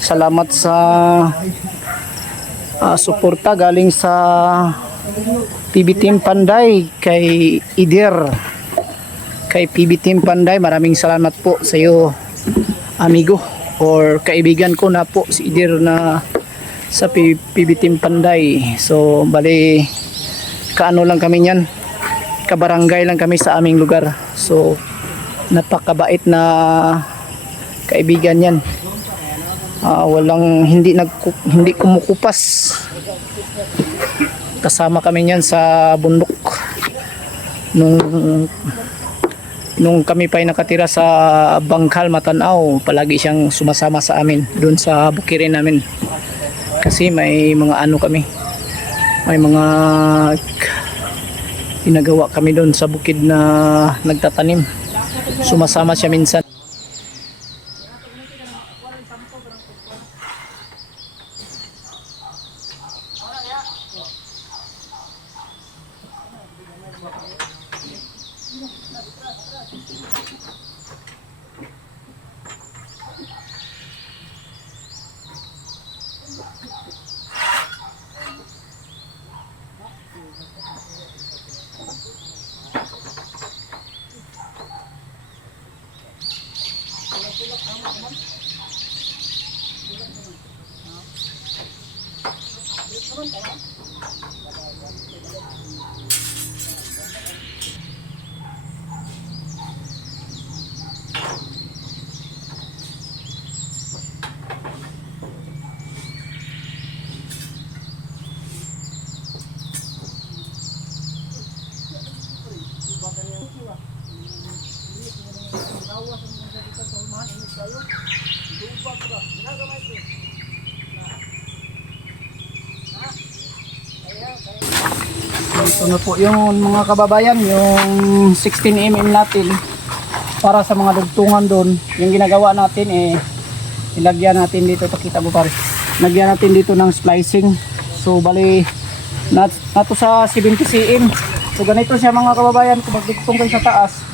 Salamat sa suporta galing sa PB Team Panday kay Ider. Kay PB Team Panday, maraming salamat po sa iyo, amigo or kaibigan ko na po si Ider na sa PB Team Panday. So bali kaano lang kami niyan, kabarangay lang kami sa aming lugar. So napakabait na kaibigan yan. Walang hindi kumukupas. Kasama kami niyan sa bundok nung kami pa'y nakatira sa Bangkal, Matanao. Palagi siyang sumasama sa amin doon sa bukirin namin kasi may mga ano kami, may mga ginagawa kami doon sa bukid na nagtatanim. Sumasama siya minsan. Ito na po yung mga kababayan, yung 16mm natin para sa mga dugtungan doon. Yung ginagawa natin ilagyan natin dito, pakita mo pare, lagyan natin dito ng splicing. So bali nato sa 70 cm. So ganito siya mga kababayan, kung magdugtong kayo sa taas,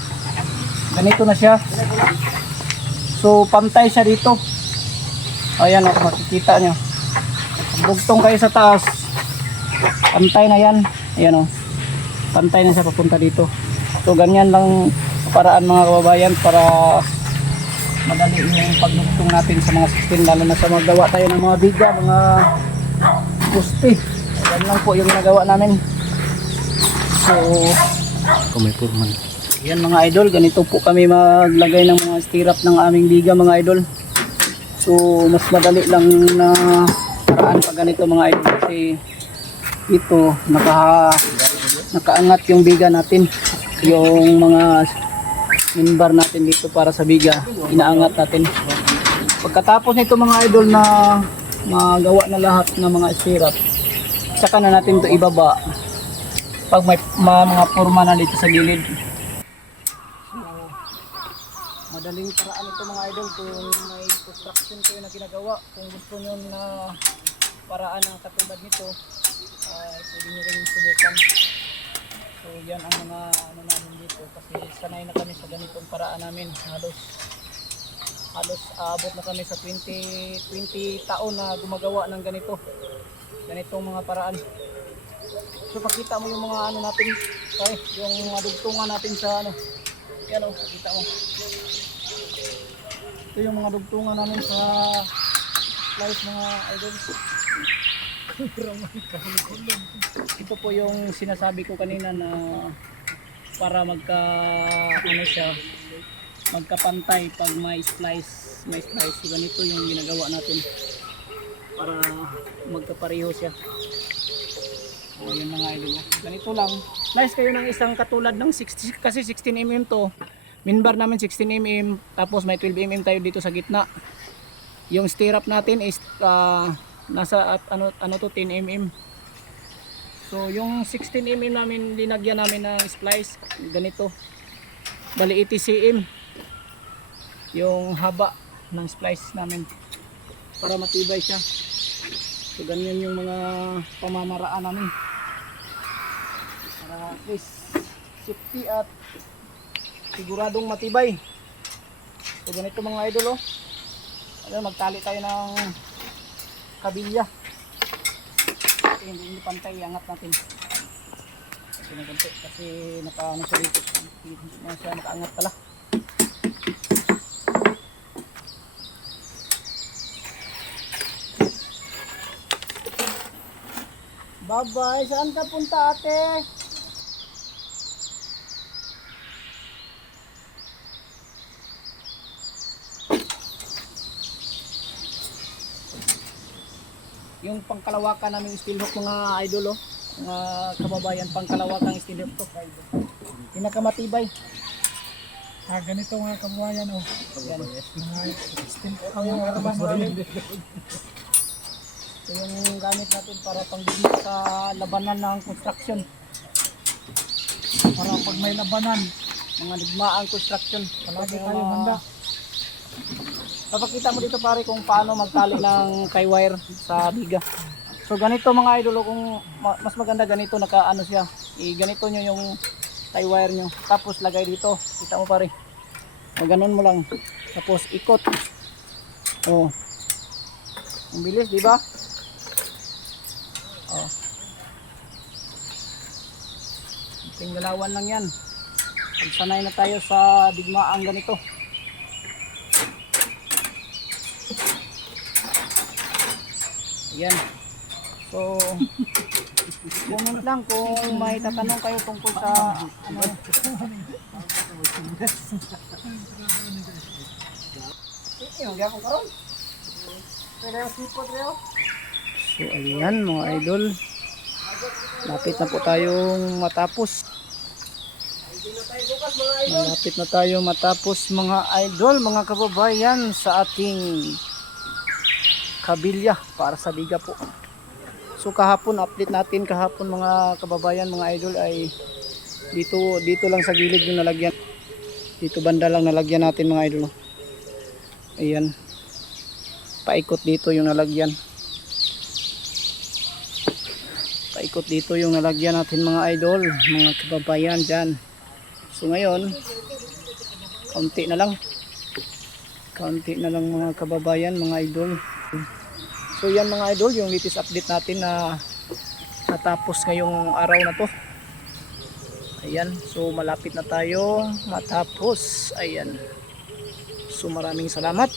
ganito na siya. So pantay siya dito, ayan o, makikita nyo. Dugtong kayo sa taas, pantay na yan. Ayan o, pantay na siya papunta dito. So ganyan lang paraan mga kababayan para madali yung pagdugtong natin sa mga 16, lalo na sa magawa tayo ng mga biga, mga puste. Yan lang po yung nagawa namin. So may purman. Yan mga idol, ganito po kami maglagay ng mga stirrup ng aming biga mga idol. So mas madali lang na paraan pag ganito mga idol, kasi ito nakaangat yung biga natin, yung mga minbar natin dito para sa biga inaangat natin. Pagkatapos nito mga idol na magawa na lahat ng mga stirrup, saka na natin to ibaba pag may mga forma na dito sa gilid. So madaling paraan ito mga idol kung may construction kayo na ginagawa. Kung gusto nyo na paraan ng katulad nito, pwede nyo rin subukan. So yan ang mga ano namin dito, kasi sanay na kami sa ganitong paraan namin. Halos abot na kami sa 20 taon na gumagawa ng ganitong mga paraan. So pakita mo yung mga ano natin, yung mga dugtungan natin sa ano. Yan o, pakita mo. Ito yung mga dugtungan namin sa slice mga idol. Ito po yung sinasabi ko kanina na para magkapantay pag may splice. So ganito yung ginagawa natin para magkapareho siya. O yun mga idol, ganito lang. Slice kayo ng isang katulad ng 60, kasi 16mm to. Minbar namin 16mm, tapos may 12mm tayo dito sa gitna. Yung stirrup natin is nasa ano to 10mm. So yung 16mm namin linagyan namin ng splice ganito, bali 80 cm yung haba ng splice namin para matibay siya. So ganyan yung mga pamamaraan namin para at least safety at siguradong matibay. So ganito mga idol Ano, magtali tayo ng kabilya. Hindi pantay, angat natin. Kasi naka ano siya dito. Hindi na siya nakaangat pala. Bye-bye. Saan ka punta, ate? Yung pangkalawakan namin steel hook mga idol, oh. Mga kababayan, pangkalawakan steel hook to. Pinakamatibay. Ganito mga kababayan, oh. Yan. Mga steel ang mga armas natin. Ito yung gamit natin para panggigit sa labanan ng construction. Para pag may labanan, Mga digmaang construction. palagi tayo handa. Papakita mo dito pare kung paano magtali ng tie wire sa biga. So ganito mga idol, kung mas maganda ganito, naka ano siya. Ganito nyo yung tie wire nyo. Tapos lagay dito. Kita mo pare. Maganon mo lang. Tapos ikot. Oh. Ang bilis, di ba? Oh. Tinggalawan lang yan. Pagsanay na tayo sa digmaang ganito. Ayan. So, comment lang kung may tatanong kayo tungkol sa ano. So, ayan mga idol. Lapit na po tayong matapos. Malapit na tayo matapos mga idol, mga kababayan, sa ating kabilya para sa biga po. So kahapon, update natin kahapon mga kababayan, mga idol, ay dito lang sa gilid yung nalagyan. Dito banda lang nalagyan natin mga idol. Ayan. Paikot dito yung nalagyan. Paikot dito yung nalagyan natin mga idol, mga kababayan dyan. So ngayon, kaunti na lang. Kaunti na lang mga kababayan, mga idol. So yan mga idol, yung latest update natin na natapos ngayong araw na to. Ayan, so malapit na tayo matapos. Ayan. So maraming salamat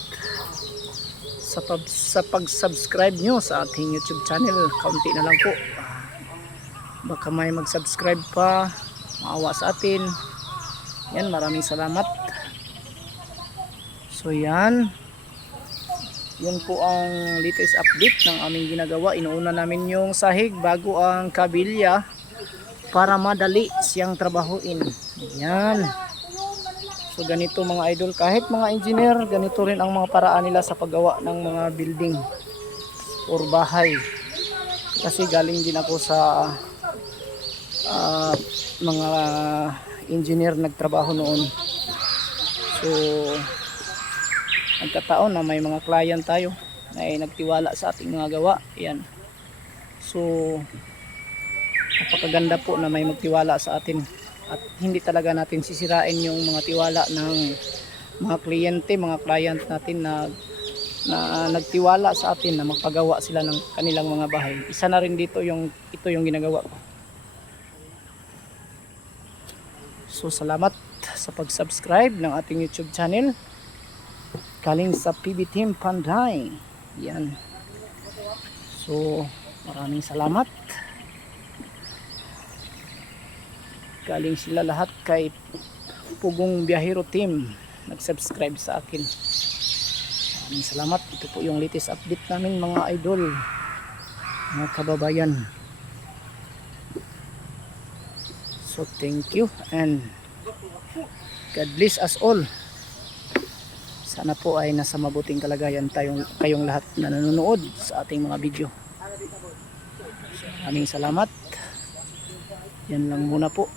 sa pag-subscribe nyo sa ating YouTube channel. Kaunti na lang po. Baka may mag-subscribe pa, maawa sa atin. Yan, maraming salamat. So yan. Yan po ang latest update ng aming ginagawa. Inuuna namin yung sahig bago ang kabilya para madali siyang trabahuin. Yan. So ganito mga idol, kahit mga engineer, ganito rin ang mga paraan nila sa paggawa ng mga building or bahay. Kasi galing din ako sa mga engineer nagtrabaho noon. So nagkataon na may mga client tayo na nagtiwala sa ating mga gawa. Ayan. So napakaganda po na may magtiwala sa atin at hindi talaga natin sisirain yung mga tiwala ng mga kliyente, mga client natin na nagtiwala sa atin na magpagawa sila ng kanilang mga bahay. Isa na rin dito ito yung ginagawa ko. So salamat sa pag-subscribe ng ating YouTube channel. Galing sa PB Team Panday. Yan. So maraming salamat. Galing sila lahat kay Pugong Biyahero Team nag-subscribe sa akin. Maraming salamat. Ito po yung latest update namin mga idol, mga kababayan. So thank you and God bless us all. Sana po ay nasa mabuting kalagayan kayong lahat na nanonood sa ating mga video. So, maraming salamat. Yan lang muna po.